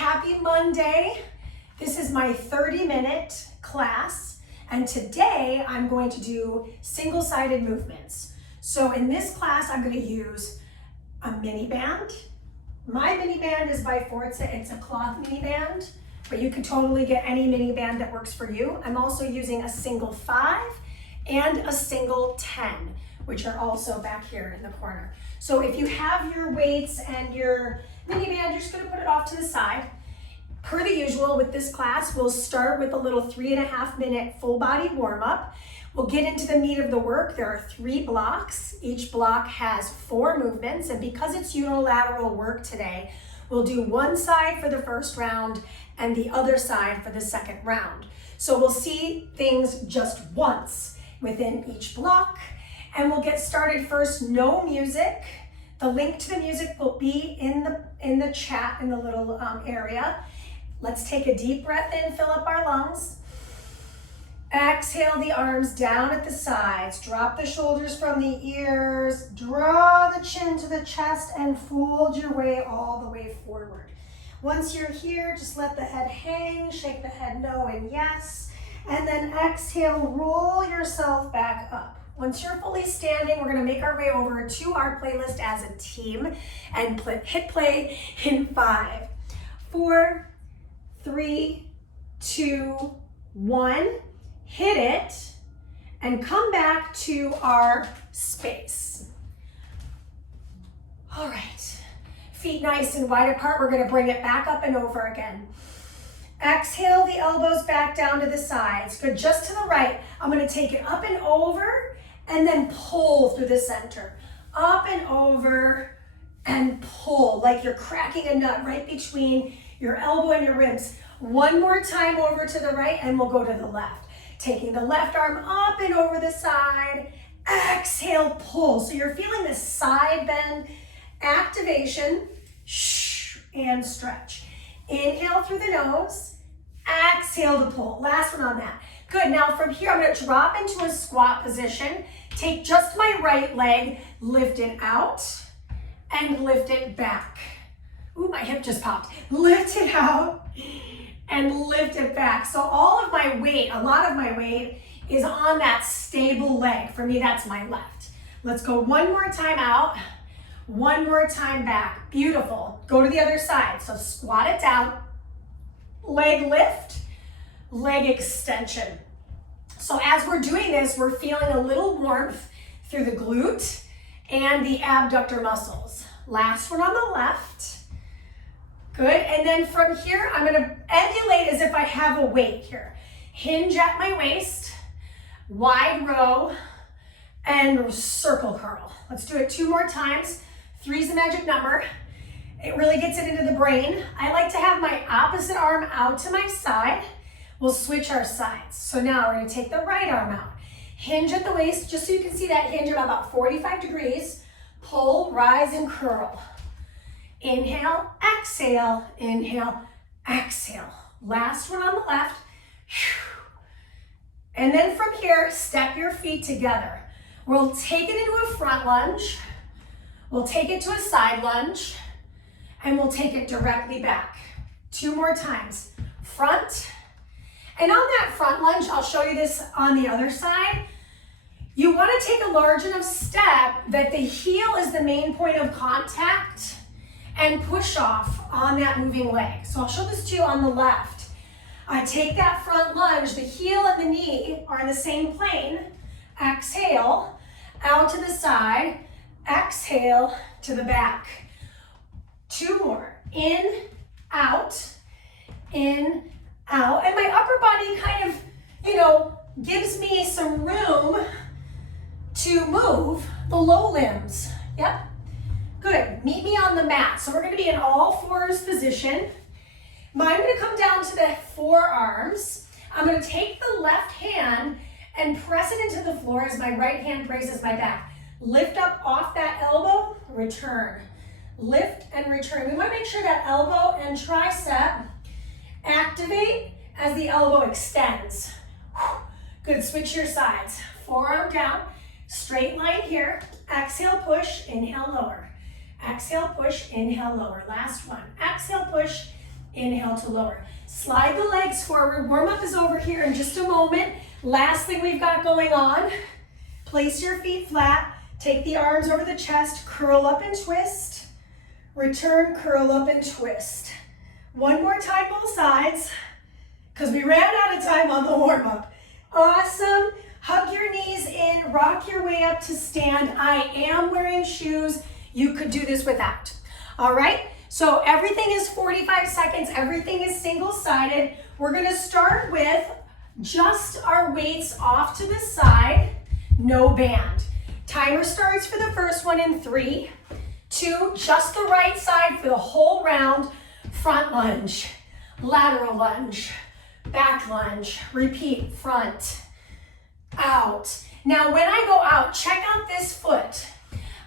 Happy Monday. This is my 30-minute class, and today I'm going to do single-sided movements. So in this class, I'm going to use a mini band. My mini band is by Forza. It's a cloth mini band, but you can totally get any mini band that works for you. I'm also using a single 5 and a single 10, which are also back here in the corner. So if you have your weights and your mini band, you're just going to put it off to the side. Per the usual with this class, we'll start with a little 3.5 minute full body warm up. We'll get into the meat of the work. There are 3 blocks. Each block has 4 movements, and because it's unilateral work today, we'll do one side for the first round and the other side for the second round. So we'll see things just once within each block, and we'll get started first, no music. The link to the music will be in the chat in the little area. Let's take a deep breath in, fill up our lungs. Exhale the arms down at the sides. Drop the shoulders from the ears. Draw the chin to the chest and fold your way all the way forward. Once you're here, just let the head hang, shake the head no and yes, and then exhale, roll yourself back up. Once you're fully standing, we're gonna make our way over to our playlist as a team and hit play in 5, 4, 3, 2, 1. Hit it and come back to our space. All right, feet nice and wide apart. We're gonna bring it back up and over again. Exhale the elbows back down to the sides. Good, just to the right. I'm gonna take it up and over and then pull through the center. Up and over and pull like you're cracking a nut right between your elbow and your ribs. One more time over to the right and we'll go to the left. Taking the left arm up and over the side. Exhale, pull. So you're feeling this side bend activation, and stretch. Inhale through the nose. Exhale to pull. Last one on that. Good, now from here, I'm gonna drop into a squat position. Take just my right leg, lift it out, and lift it back. Ooh, my hip just popped. Lift it out, and lift it back. So all of my weight, a lot of my weight, is on that stable leg. For me, that's my left. Let's go one more time out, one more time back. Beautiful. Go to the other side. So squat it down, leg lift, leg extension. So as we're doing this, we're feeling a little warmth through the glute and the abductor muscles. Last one on the left. Good, and then from here, I'm gonna emulate as if I have a weight here. Hinge at my waist, wide row, and circle curl. Let's do it 2 more times. 3 is the magic number. It really gets it into the brain. I like to have my opposite arm out to my side. We'll switch our sides. So now we're gonna take the right arm out. Hinge at the waist, just so you can see that hinge at about 45 degrees. Pull, rise, and curl. Inhale, exhale, inhale, exhale. Last one on the left. And then from here, step your feet together. We'll take it into a front lunge. We'll take it to a side lunge. And we'll take it directly back. 2 more times. Front. And on that front lunge, I'll show you this on the other side. You want to take a large enough step that the heel is the main point of contact and push off on that moving leg. So I'll show this to you on the left. I take that front lunge, the heel and the knee are in the same plane. Exhale, out to the side, exhale to the back. 2 more, in, out, and my upper body kind of, gives me some room to move the low limbs. Yep. Good, meet me on the mat. So we're gonna be in all fours position. I'm gonna come down to the forearms. I'm gonna take the left hand and press it into the floor as my right hand braces my back. Lift up off that elbow, return. Lift and return. We wanna make sure that elbow and tricep activate as the elbow extends. Good, switch your sides. Forearm down, straight line here. Exhale, push, inhale, lower. Exhale, push, inhale, lower. Last one. Exhale, push, Inhale to lower. Slide the legs forward. Warm up is over here in just a moment. Last thing we've got going on, place your feet flat. Take the arms over the chest. Curl up and twist. Return, curl up and twist. One more time, both sides, because we ran out of time on the warm up. Awesome. Hug your knees in. Rock your way up to stand. I am wearing shoes. You could do this without. All right. So everything is 45 seconds. Everything is single-sided. We're going to start with just our weights off to the side. No band. Timer starts for the first one in 3, 2, just the right side for the whole round. Front lunge, lateral lunge, back lunge. Repeat, front, out. Now when I go out, check out this foot.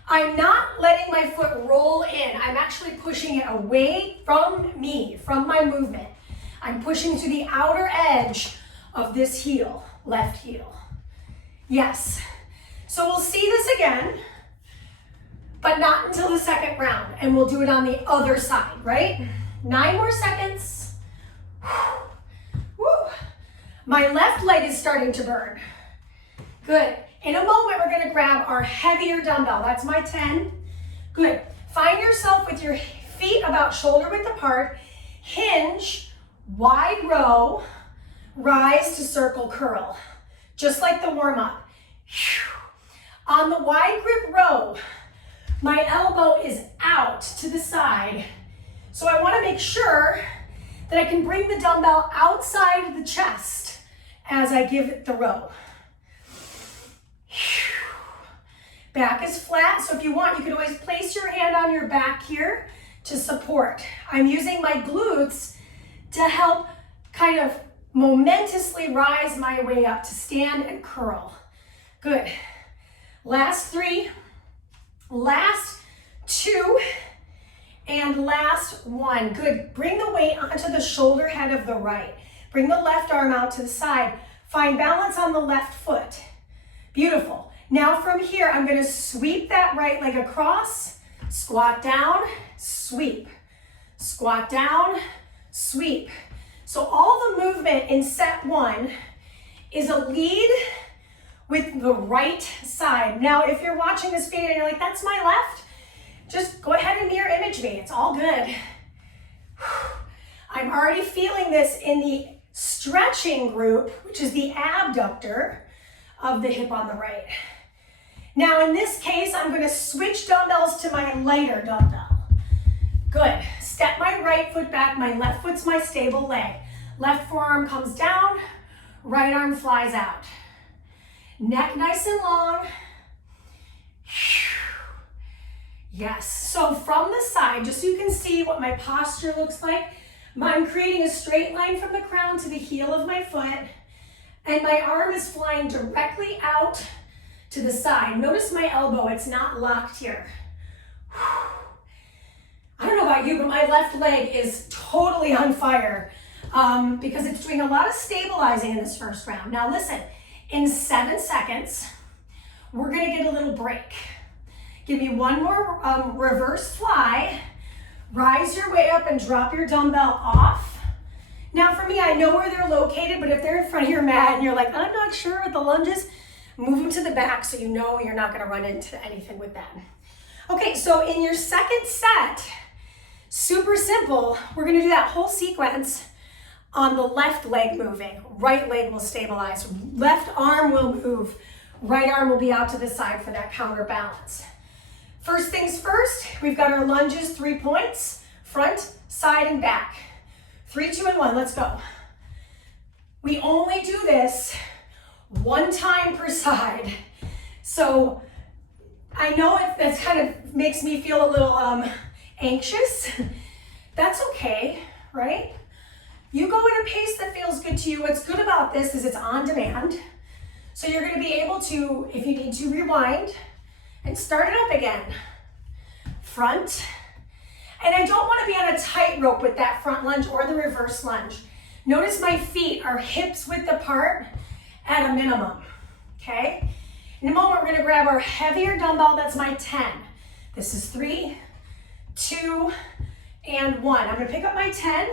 I'm not letting my foot roll in. I'm actually pushing it away from me, from my movement. I'm pushing to the outer edge of this heel, left heel. Yes. So we'll see this again, but not until the second round. And we'll do it on the other side, right? 9 more seconds. Woo. My left leg is starting to burn. Good. In a moment, we're going to grab our heavier dumbbell. That's my 10. Good. Find yourself with your feet about shoulder width apart. Hinge, wide row, rise to circle curl. Just like the warm up. On the wide grip row, my elbow is out to the side. So I want to make sure that I can bring the dumbbell outside of the chest as I give it the row. Back is flat, so if you want, you can always place your hand on your back here to support. I'm using my glutes to help kind of momentously rise my way up to stand and curl. Good. Last 3, last 2, and last 1. Good. Bring the weight onto the shoulder head of the right. Bring the left arm out to the side. Find balance on the left foot. Beautiful. Now from here, I'm going to sweep that right leg across, squat down, sweep, squat down, sweep. So all the movement in set 1 is a lead with the right side. Now, if you're watching this video and you're like, that's my left, just go ahead and mirror image me. It's all good. I'm already feeling this in the stretching group, which is the abductor of the hip on the right. Now, in this case, I'm going to switch dumbbells to my lighter dumbbell. Good. Step my right foot back. My left foot's my stable leg. Left forearm comes down. Right arm flies out. Neck nice and long. Yes. So from the side, just so you can see what my posture looks like, I'm creating a straight line from the crown to the heel of my foot, and my arm is flying directly out to the side. Notice my elbow, it's not locked here. I don't know about you, but my left leg is totally on fire because it's doing a lot of stabilizing in this first round. Now listen, in 7 seconds, we're gonna get a little break. Give me one more reverse fly. Rise your way up and drop your dumbbell off. Now for me, I know where they're located, but if they're in front of your mat and you're like, I'm not sure with the lunges, move them to the back so you know you're not gonna run into anything with that. Okay, so in your second set, super simple, we're gonna do that whole sequence on the left leg moving. Right leg will stabilize. Left arm will move. Right arm will be out to the side for that counterbalance. First things first, we've got our lunges, 3 points, front, side, and back. 3, 2, and 1, let's go. We only do this 1 time per side. So I know that kind of makes me feel a little anxious. That's okay, right? You go at a pace that feels good to you. What's good about this is it's on demand. So you're gonna be able to, if you need to, rewind and start it up again. Front. And I don't want to be on a tightrope with that front lunge or the reverse lunge. Notice my feet are hips width apart at a minimum, okay? In a moment, we're gonna grab our heavier dumbbell, that's my 10. This is 3, 2, and 1. I'm gonna pick up my 10,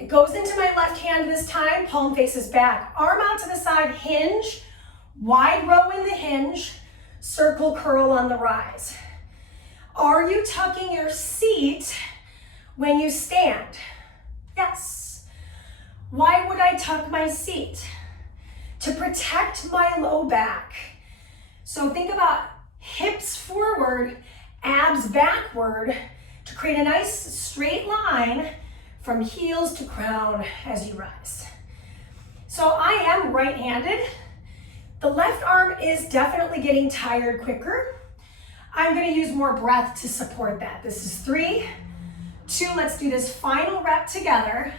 It goes into my left hand this time, palm faces back. Arm out to the side, hinge, wide row in the hinge, circle curl on the rise. Are you tucking your seat when you stand? Yes. Why would I tuck my seat? To protect my low back. So think about hips forward, abs backward, to create a nice straight line from heels to crown as you rise. So I am right-handed. The left arm is definitely getting tired quicker. I'm gonna use more breath to support that. This is 3, 2, let's do this final rep together.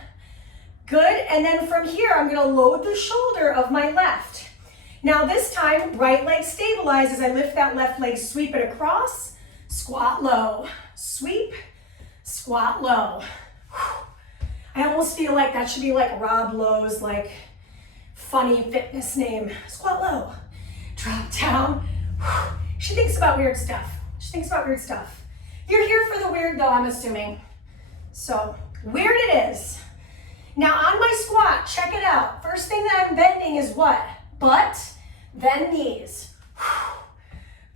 Good, and then from here, I'm gonna load the shoulder of my left. Now this time, right leg stabilizes. I lift that left leg, sweep it across, squat low, sweep, squat low. I almost feel like that should be like Rob Lowe's like funny fitness name. Squat low, drop down. She thinks about weird stuff. She thinks about weird stuff. You're here for the weird though, I'm assuming. So weird it is. Now on my squat, check it out. First thing that I'm bending is what? Butt, then knees.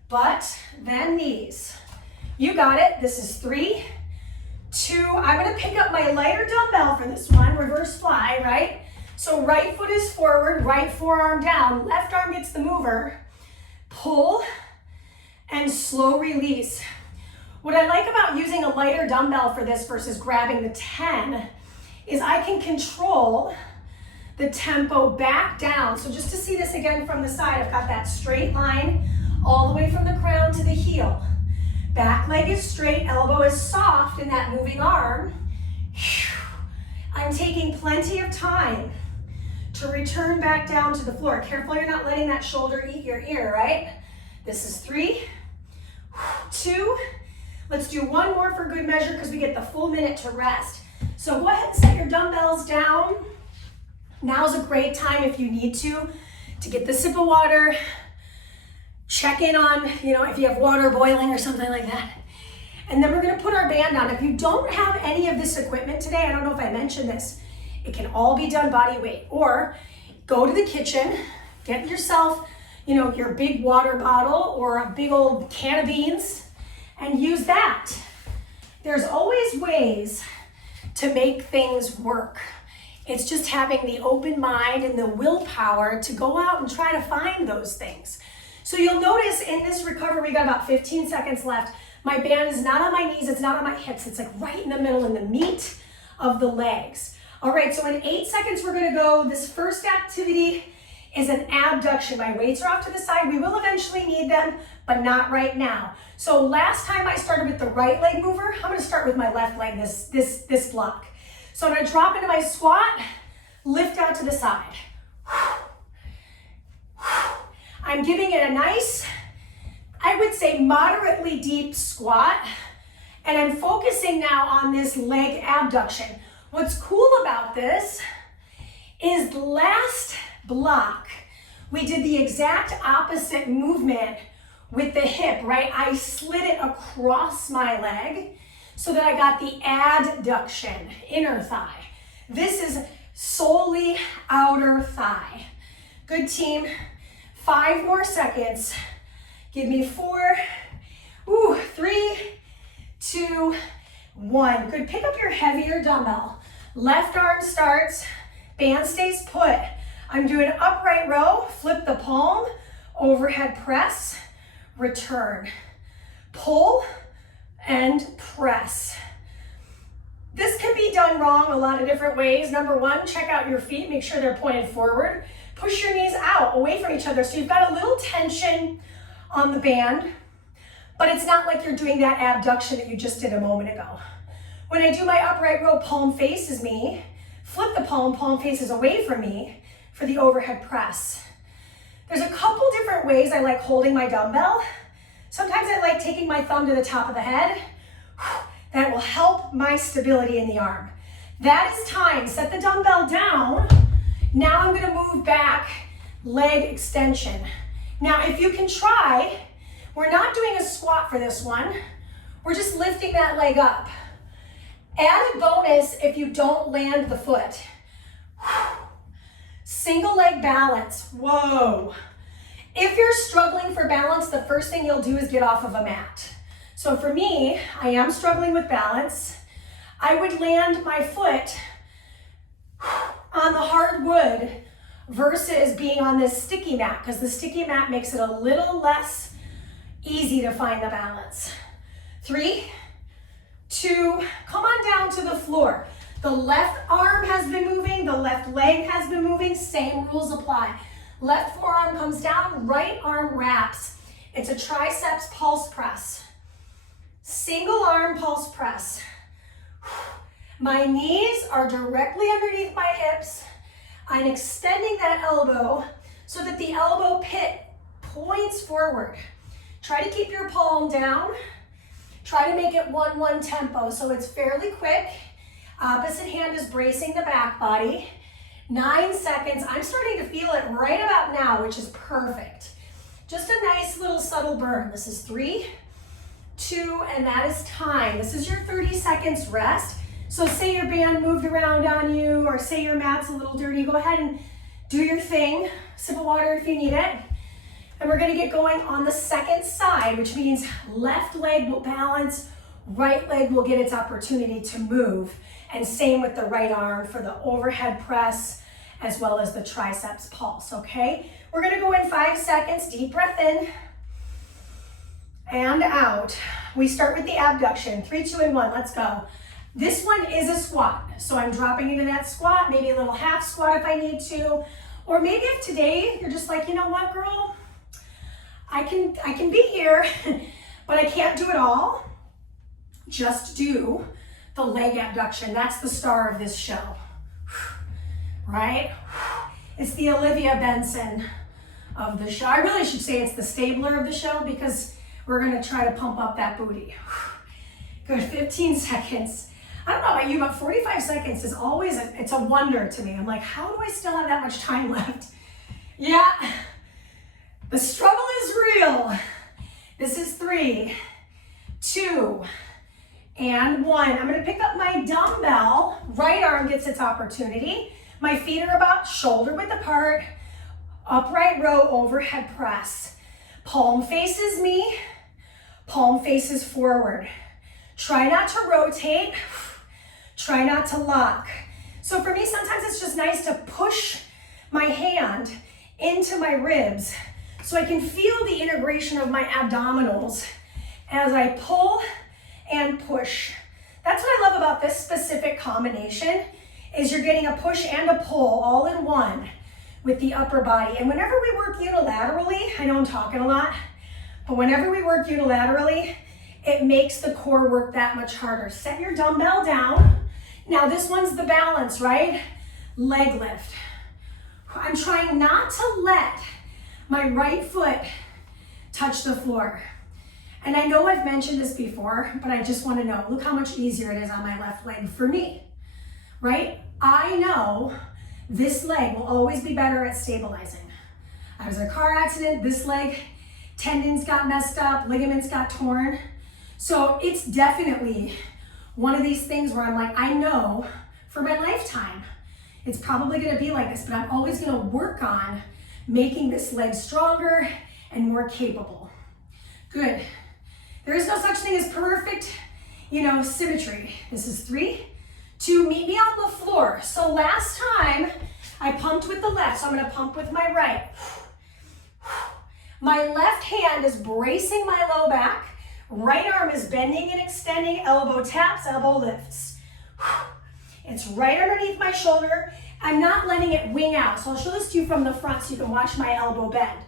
Butt, then knees. You got it. This is 3, 2, I'm gonna pick up my lighter dumbbell for this one, reverse fly, right? So right foot is forward, right forearm down, left arm gets the mover, pull, and slow release. What I like about using a lighter dumbbell for this versus grabbing the 10 is I can control the tempo back down. So just to see this again from the side, I've got that straight line all the way from the crown to the heel. Back leg is straight, elbow is soft in that moving arm. I'm taking plenty of time to return back down to the floor. Careful you're not letting that shoulder eat your ear, right? This is 3, 2, let's do one more for good measure because we get the full minute to rest. So go ahead and set your dumbbells down. Now's a great time if you need to get the sip of water, check in on, if you have water boiling or something like that. And then we're gonna put our band on. If you don't have any of this equipment today, I don't know if I mentioned this, it can all be done body weight. Or go to the kitchen, get yourself, your big water bottle or a big old can of beans and use that. There's always ways to make things work. It's just having the open mind and the willpower to go out and try to find those things. So you'll notice in this recovery, we got about 15 seconds left. My band is not on my knees, it's not on my hips, it's like right in the middle in the meat of the legs. All right, so in 8 seconds, we're gonna go. This first activity is an abduction. My weights are off to the side. We will eventually need them, but not right now. So last time I started with the right leg mover, I'm gonna start with my left leg, this block. So I'm gonna drop into my squat, lift out to the side. I'm giving it a nice, I would say moderately deep squat, and I'm focusing now on this leg abduction. What's cool about this is the last block, we did the exact opposite movement with the hip, right? I slid it across my leg so that I got the adduction, inner thigh. This is solely outer thigh. Good team. 5 more seconds. Give me 4, 3, 2, 1. Good, pick up your heavier dumbbell. Left arm starts, band stays put. I'm doing upright row, flip the palm, overhead press, return. Pull and press. This can be done wrong a lot of different ways. Number 1, check out your feet, make sure they're pointed forward. Push your knees out, away from each other. So you've got a little tension on the band, but it's not like you're doing that abduction that you just did a moment ago. When I do my upright row, palm faces me, flip the palm, palm faces away from me for the overhead press. There's a couple different ways I like holding my dumbbell. Sometimes I like taking my thumb to the top of the head. That will help my stability in the arm. That is time. Set the dumbbell down. Now I'm gonna move back, leg extension. Now if you can try, we're not doing a squat for this one. We're just lifting that leg up. Added bonus if you don't land the foot. Single leg balance. Whoa. If you're struggling for balance, the first thing you'll do is get off of a mat. So for me, I am struggling with balance. I would land my foot on the hard wood versus being on this sticky mat, because the sticky mat makes it a little less easy to find the balance. 3, 2, come on down to the floor. The left arm has been moving, the left leg has been moving, same rules apply. Left forearm comes down, right arm wraps. It's a triceps pulse press. Single arm pulse press. My knees are directly underneath my hips. I'm extending that elbow so that the elbow pit points forward. Try to keep your palm down. Try to make it 1-1 tempo so it's fairly quick. Opposite hand is bracing the back body. 9 seconds. I'm starting to feel it right about now, which is perfect. Just a nice little subtle burn. This is 3, 2, and that is time. This is your 30 seconds rest. So say your band moved around on you, or say your mat's a little dirty, go ahead and do your thing. Sip of water if you need it. And we're gonna get going on the second side, which means left leg will balance, right leg will get its opportunity to move. And same with the right arm for the overhead press, as well as the triceps pulse, okay? We're gonna go in 5 seconds, deep breath in, and out. We start with the abduction, 3, 2, and 1, let's go. This one is a squat, so I'm dropping into that squat, maybe a little half squat if I need to, or maybe if today you're just like, you know what, girl, I can be here, but I can't do it all. Just do the leg abduction. That's the star of this show, right? It's the Olivia Benson of the show. I really should say it's the Stabler of the show, because we're gonna try to pump up that booty. Good, 15 seconds. I don't know about you, but 45 seconds is always, it's a wonder to me. I'm like, how do I still have that much time left? Yeah, the struggle is real. This is 3, 2, and 1. I'm gonna pick up my dumbbell. Right arm gets its opportunity. My feet are about shoulder width apart. Upright row overhead press. Palm faces me, palm faces forward. Try not to rotate. Try not to lock. So for me, sometimes it's just nice to push my hand into my ribs so I can feel the integration of my abdominals as I pull and push. That's what I love about this specific combination, is you're getting a push and a pull all in one with the upper body. And whenever we work unilaterally, I know I'm talking a lot, but whenever we work unilaterally, it makes the core work that much harder. Set your dumbbell down. Now this one's the balance, right? Leg lift. I'm trying not to let my right foot touch the floor. And I know I've mentioned this before, but I just want to know, look how much easier it is on my left leg for me, right? I know this leg will always be better at stabilizing. I was in a car accident, this leg, tendons got messed up, ligaments got torn. So it's definitely one of these things where I'm like, I know for my lifetime, it's probably gonna be like this, but I'm always gonna work on making this leg stronger and more capable. Good. There is no such thing as perfect, symmetry. This is 3, 2, meet me on the floor. So last time I pumped with the left, so I'm gonna pump with my right. My left hand is bracing my low back. Right arm is bending and extending, elbow taps, elbow lifts. It's right underneath my shoulder. I'm not letting it wing out. So I'll show this to you from the front so you can watch my elbow bend.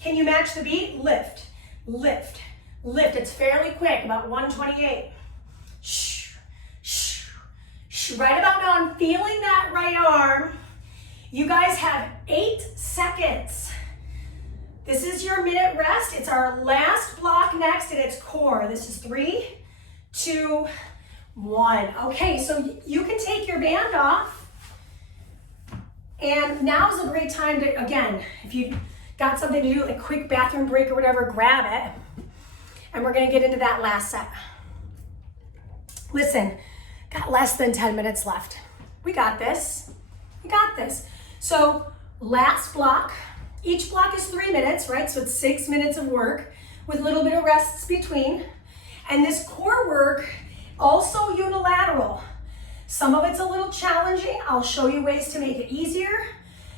Can you match the beat? Lift, lift, lift. It's fairly quick, about 128. Right about now, I'm feeling that right arm. You guys have 8 seconds. This is your minute rest. It's our last block next, and it's core. This is 3, 2, 1. Okay, so you can take your band off. And now's a great time to, again, if you've got something to do, a quick bathroom break or whatever, grab it. And we're gonna get into that last set. Listen, got less than 10 minutes left. We got this. We got this. So last block, each block is 3 minutes, right? So it's 6 minutes of work with a little bit of rests between. And this core work, also unilateral. Some of it's a little challenging. I'll show you ways to make it easier.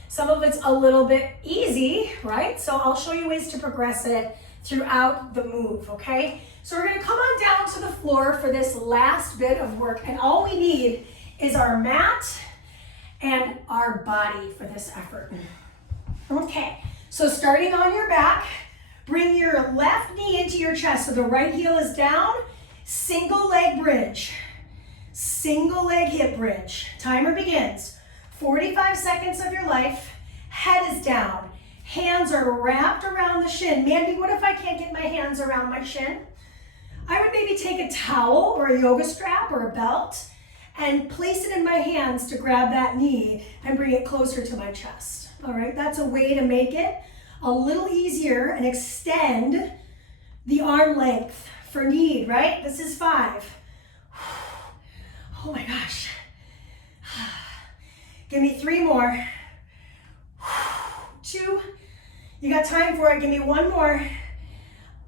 Some of it's a little bit easy, right? So I'll show you ways to progress it throughout the move, okay? So we're gonna come on down to the floor for this last bit of work, and all we need is our mat and our body for this effort. Okay, so starting on your back, bring your left knee into your chest so the right heel is down, single leg bridge, single leg hip bridge. Timer begins. 45 seconds of your life, head is down, hands are wrapped around the shin. Mandy, what if I can't get my hands around my shin? I would maybe take a towel or a yoga strap or a belt and place it in my hands to grab that knee and bring it closer to my chest. All right, that's a way to make it a little easier and extend the arm length for need, right? This is 5. Oh my gosh. Give me 3 more. 2. You got time for it. Give me 1 more.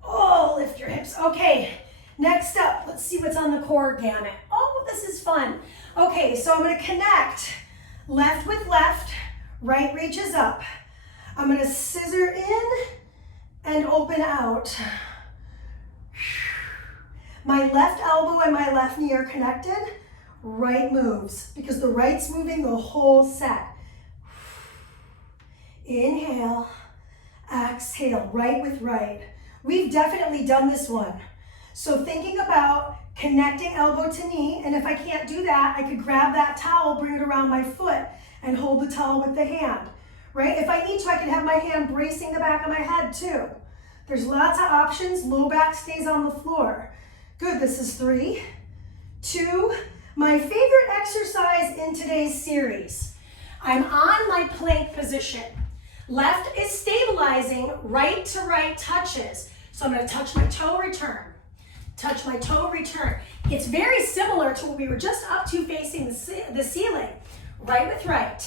Oh, lift your hips. Okay, next up, let's see what's on the core gamut. Oh, this is fun. Okay, so I'm gonna connect left with left, right reaches up. I'm gonna scissor in and open out. My left elbow and my left knee are connected. Right moves, because the right's moving the whole set. Inhale, exhale, right with right. We've definitely done this one. So thinking about connecting elbow to knee, and if I can't do that, I could grab that towel, bring it around my foot, and hold the towel with the hand, right? If I need to, I can have my hand bracing the back of my head too. There's lots of options. Low back stays on the floor. Good, this is 3, 2, my favorite exercise in today's series. I'm on my plank position. Left is stabilizing, right to right touches. So I'm gonna touch my toe, return. Touch my toe, return. It's very similar to what we were just up to facing the ceiling. Right with right.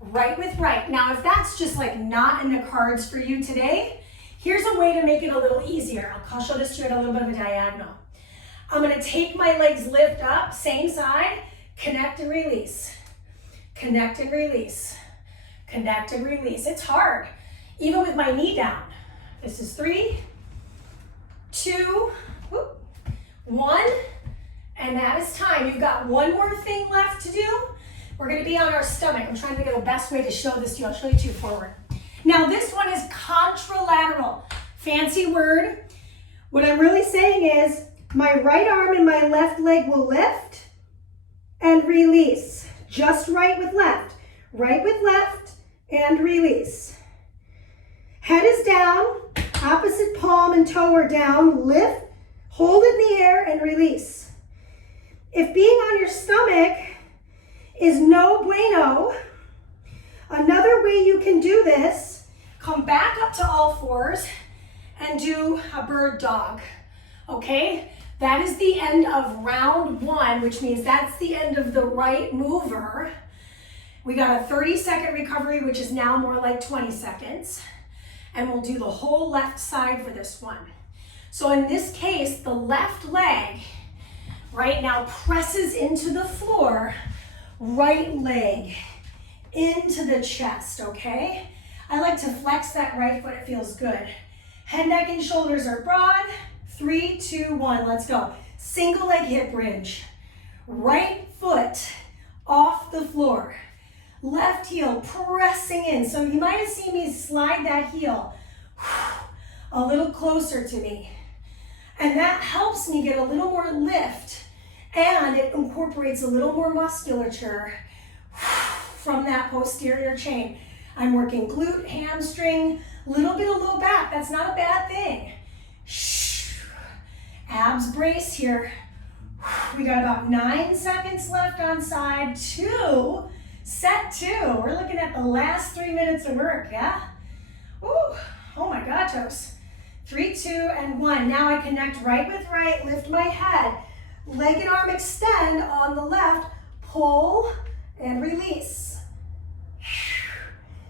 Right with right. Now, if that's just like not in the cards for you today, here's a way to make it a little easier. I'll show this to you at a little bit of a diagonal. I'm gonna take my legs, lift up, same side, connect and release. Connect and release. Connect and release. It's hard, even with my knee down. This is 3, 2, 1, and that is time. You've got 1 more thing left to do. We're gonna be on our stomach. I'm trying to think of the best way to show this to you. I'll show you 2 forward. Now this one is contralateral. Fancy word. What I'm really saying is my right arm and my left leg will lift and release. Just right with left and release. Head is down, opposite palm and toe are down, lift, hold it in the air and release. If being on your stomach is no bueno, another way you can do this, come back up to all fours and do a bird dog, okay? That is the end of round 1, which means that's the end of the right mover. We got a 30-second recovery, which is now more like 20 seconds. And we'll do the whole left side for this one. So in this case, the left leg right now presses into the floor, right leg into the chest, okay? I like to flex that right foot, it feels good. Head, neck, and shoulders are broad. 3, 2, 1, let's go. Single leg hip bridge. Right foot off the floor. Left heel pressing in. So you might have seen me slide that heel a little closer to me. And that helps me get a little more lift, and it incorporates a little more musculature from that posterior chain. I'm working glute, hamstring, little bit of low back. That's not a bad thing. Abs brace here. We got about 9 seconds left on side 2. Set 2. We're looking at the last 3 minutes of work, yeah? Ooh, oh my God, toes. 3, 2, and 1. Now I connect right with right, lift my head, Leg and arm extend on the left. Pull and release.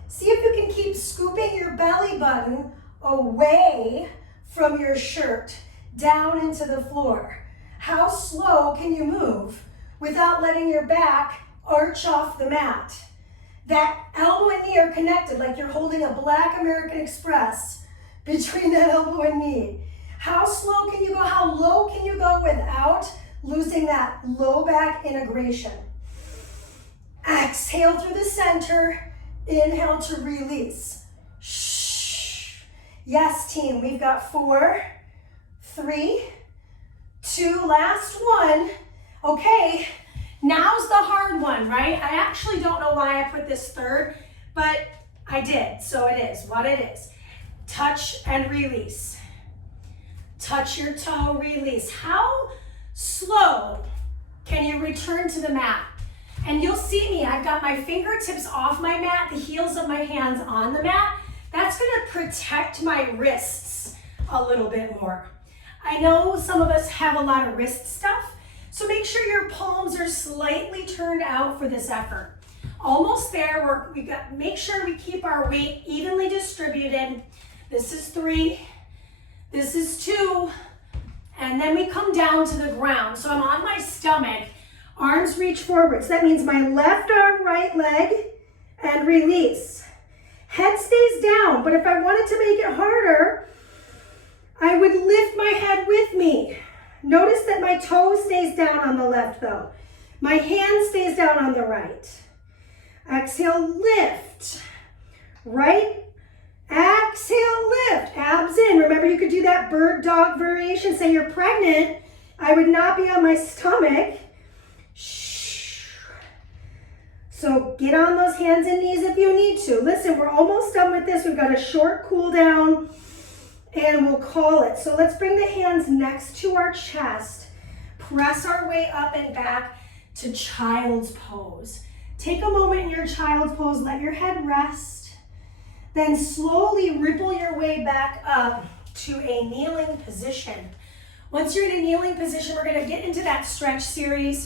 See if you can keep scooping your belly button away from your shirt, down into the floor. How slow can you move without letting your back arch off the mat? That elbow and knee are connected like you're holding a Black American Express between that elbow and knee. How slow can you go? How low can you go without losing that low back integration? Exhale through the center. Inhale to release. Shh. Yes, team. We've got 4, 3, 2, last one. Okay, now's the hard one, right? I actually don't know why I put this third, but I did, so it is what it is. Touch and release. Touch your toe, release. How slow can you return to the mat? And you'll see me, I've got my fingertips off my mat, the heels of my hands on the mat. That's gonna protect my wrists a little bit more. I know some of us have a lot of wrist stuff, so make sure your palms are slightly turned out for this effort. Almost there, make sure we keep our weight evenly distributed. This is 3, this is 2, and then we come down to the ground. So I'm on my stomach, arms reach forward. So that means my left arm, right leg, and release. Head stays down, but if I wanted to make it harder, I would lift my head with me. Notice that my toe stays down on the left though. My hand stays down on the right. Exhale, lift. Right, exhale, lift. Abs in. Remember, you could do that bird dog variation. Say you're pregnant, I would not be on my stomach. Shh. So get on those hands and knees if you need to. Listen, we're almost done with this. We've got a short cool down and we'll call it. So let's bring the hands next to our chest. Press our way up and back to child's pose. Take a moment in your child's pose. Let your head rest. Then slowly ripple your way back up to a kneeling position. Once you're in a kneeling position, we're going to get into that stretch series.